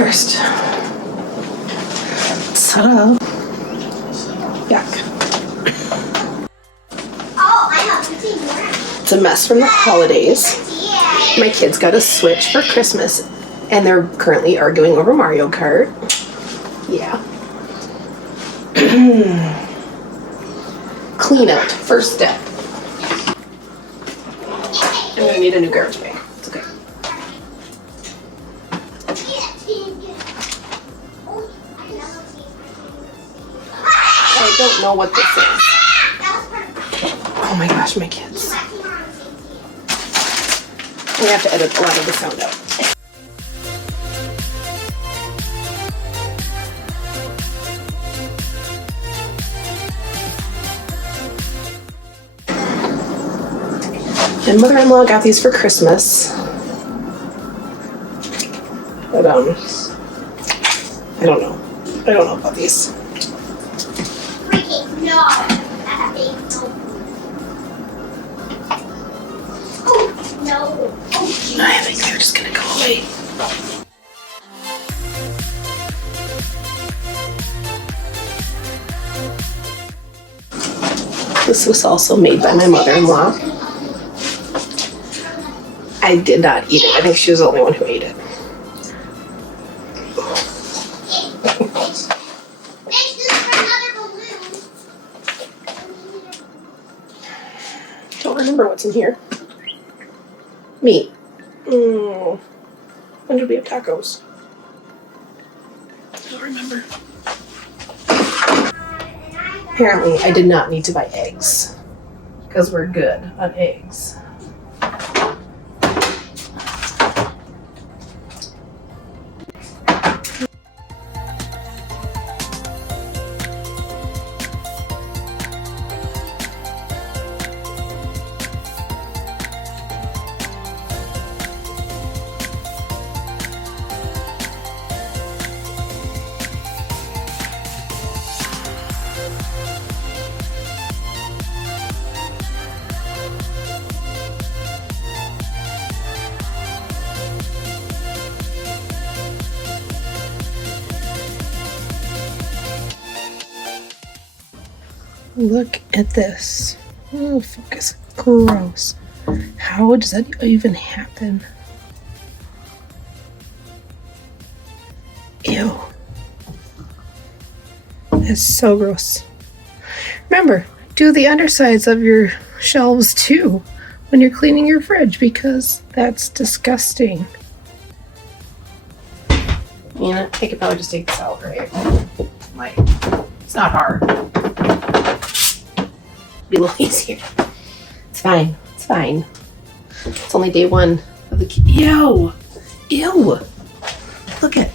first. Ta-da. Yuck. It's a mess from the holidays. My kids got a Switch for Christmas, and they're currently arguing over Mario Kart. Yeah. Clean out, first step. I'm gonna need a new garbage bag. It's okay. I don't know what this is. Oh my gosh, my kids. We have to edit a lot of the sound out. And mother-in-law got these for Christmas. But I don't know. I don't know about these. Freaking no. That's a big no. Oh no. Oh, I think they're just gonna go away. This was also made by my mother-in-law. I did not eat it. I think she was the only one who ate it. Don't remember what's in here. Meat. When did we have tacos? I don't remember. Apparently, I did not need to buy eggs because we're good on eggs. Look at this. Oh, focus. Gross. How does that even happen? Ew. That's so gross. Remember, do the undersides of your shelves too when you're cleaning your fridge because that's disgusting. You know, I could probably just take this out, right? Like, it's not hard. Be a little easier. It's fine. It's fine. It's only day one of the Ew! Ew! Look at.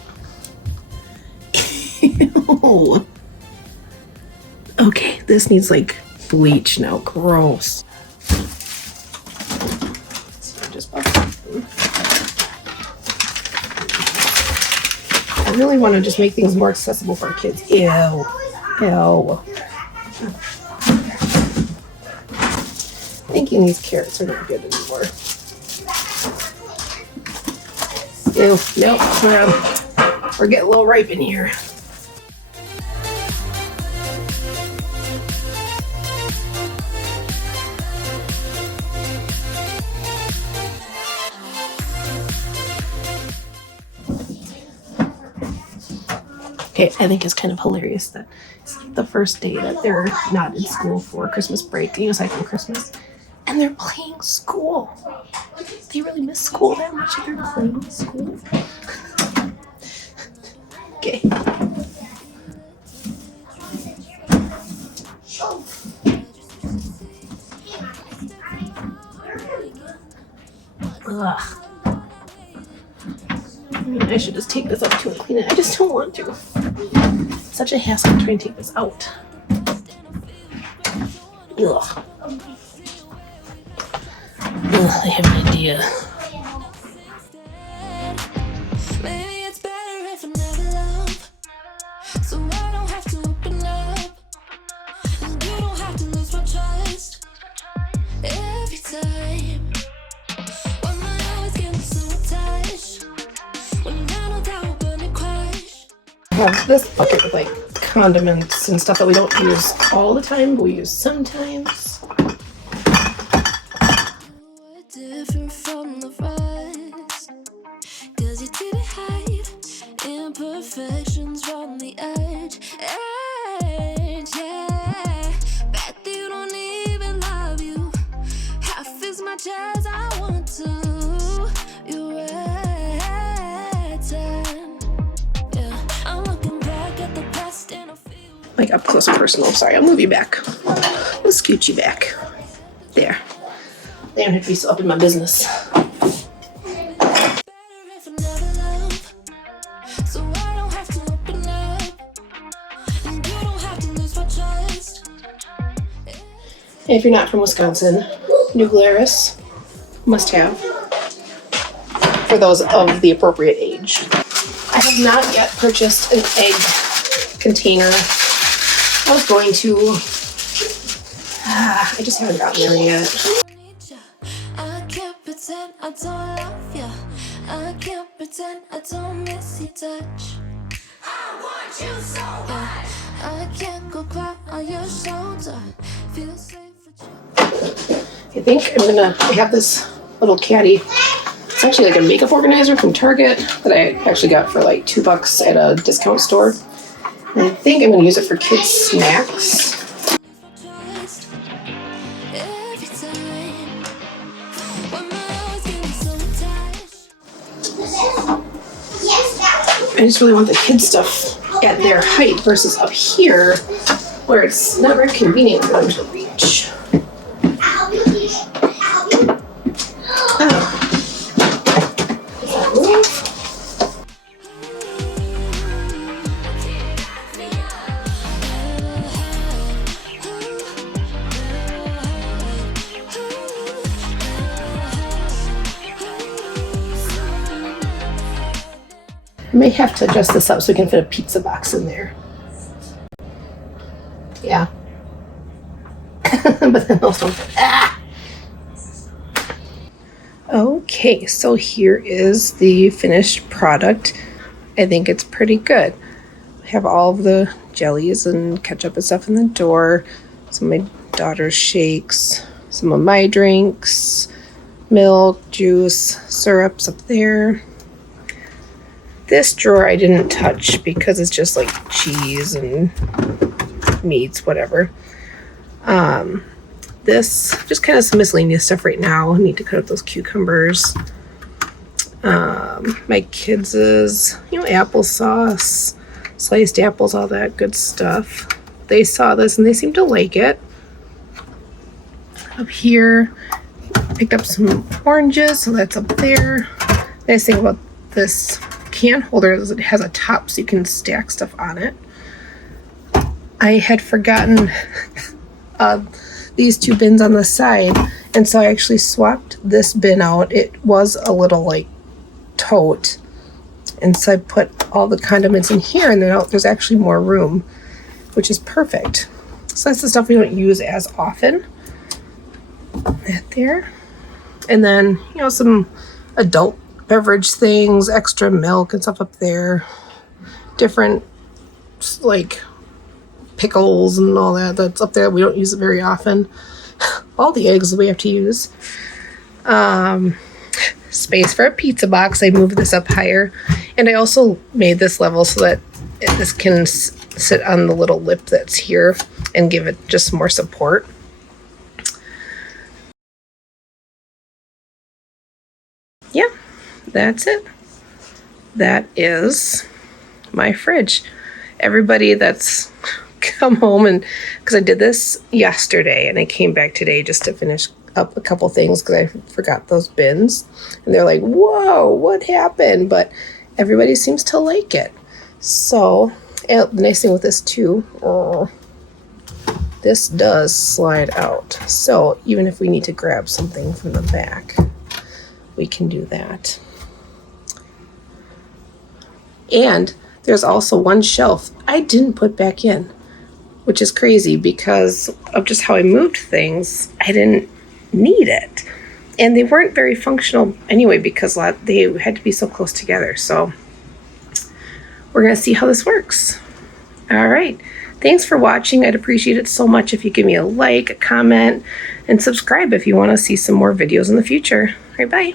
Ew! Okay, this needs like bleach now. Gross. So just I really want to just make things more accessible for our kids. Ew! Ew! Thinking these carrots are not good anymore. Ew, nope, we're getting a little ripe in here. Okay, I think it's kind of hilarious that it's like the first day that they're not in school for Christmas break, aside from Christmas. And they're playing school. They really miss school that much if they're playing school. Okay. Ugh. I should just take this up too and clean it. I just don't want to. It's such a hassle to try and take this out. Ugh. I have an idea. Maybe it's better if I never love, so I don't have to open up, and you don't have to lose my trust every time. When my always getting so attached, when I know that we're gonna cry. I have this bucket with like condiments and stuff that we don't use all the time, but we use sometimes. Different from the rest, 'cause you didn't hide imperfections from the edge. Yeah, bet you don't even love you half as much as I want to. You're right, yeah. I'm looking back at the past and I feel Like up close and personal. Sorry, I'll move you back. I'll scoot you back. There. They don't have to be so up in my business. better if I never love, so I don't have to open up, and you don't have to lose my trust. If you're not from Wisconsin, New Glarus must have for those of the appropriate age. I have not yet purchased an egg container. I was going to. I just haven't gotten there yet. I can't pretend I don't love you. I can't pretend I don't miss your touch. I want you so bad. I can't go cry on your shoulder. Feel safe with you. I think I'm gonna have this little caddy. It's actually like a makeup organizer from Target that I actually got for like $2 at a discount store. And I think I'm gonna use it for kids' snacks. Trust every time when my heart's getting so attached. I just really want the kids' stuff at their height versus up here where it's not very convenient for them to reach. Oh. I may have to adjust this up so we can fit a pizza box in there. Yeah. But then those don't fit. Ah! Okay, so here is the finished product. I think it's pretty good. I have all of the jellies and ketchup and stuff in the door. Some of my daughter's shakes, some of my drinks, milk, juice, syrups up there. This drawer I didn't touch because it's just like cheese and meats, whatever. This, just kind of some miscellaneous stuff right now. I need to cut up those cucumbers. My kids' applesauce, sliced apples, all that good stuff. They saw this and they seem to like it. Up here, picked up some oranges, so that's up there. Nice thing about this can holder is it has a top so you can stack stuff on it. I had forgotten these two bins on the side, and so I actually swapped this bin out. It was a little like tote, and so I put all the condiments in here, and then there's actually more room, which is perfect. So that's the stuff we don't use as often. That there, and then some adult beverage things, extra milk and stuff up there, different like pickles and all that's up there. We don't use it very often. All the eggs we have to use. Space for a pizza box. I moved this up higher, and I also made this level so that this can sit on the little lip that's here and give it just more support. Yeah, that's it. That is my fridge. Everybody that's come home, and because I did this yesterday and I came back today just to finish up a couple things because I forgot those bins, and they're like, whoa, what happened? But everybody seems to like it. So the nice thing with this too, this does slide out, so even if we need to grab something from the back, we can do that. And there's also one shelf I didn't put back in, which is crazy because of just how I moved things. I didn't need it. And they weren't very functional anyway because they had to be so close together. So we're going to see how this works. All right. Thanks for watching. I'd appreciate it so much if you give me a like, a comment, and subscribe if you want to see some more videos in the future. All right, bye.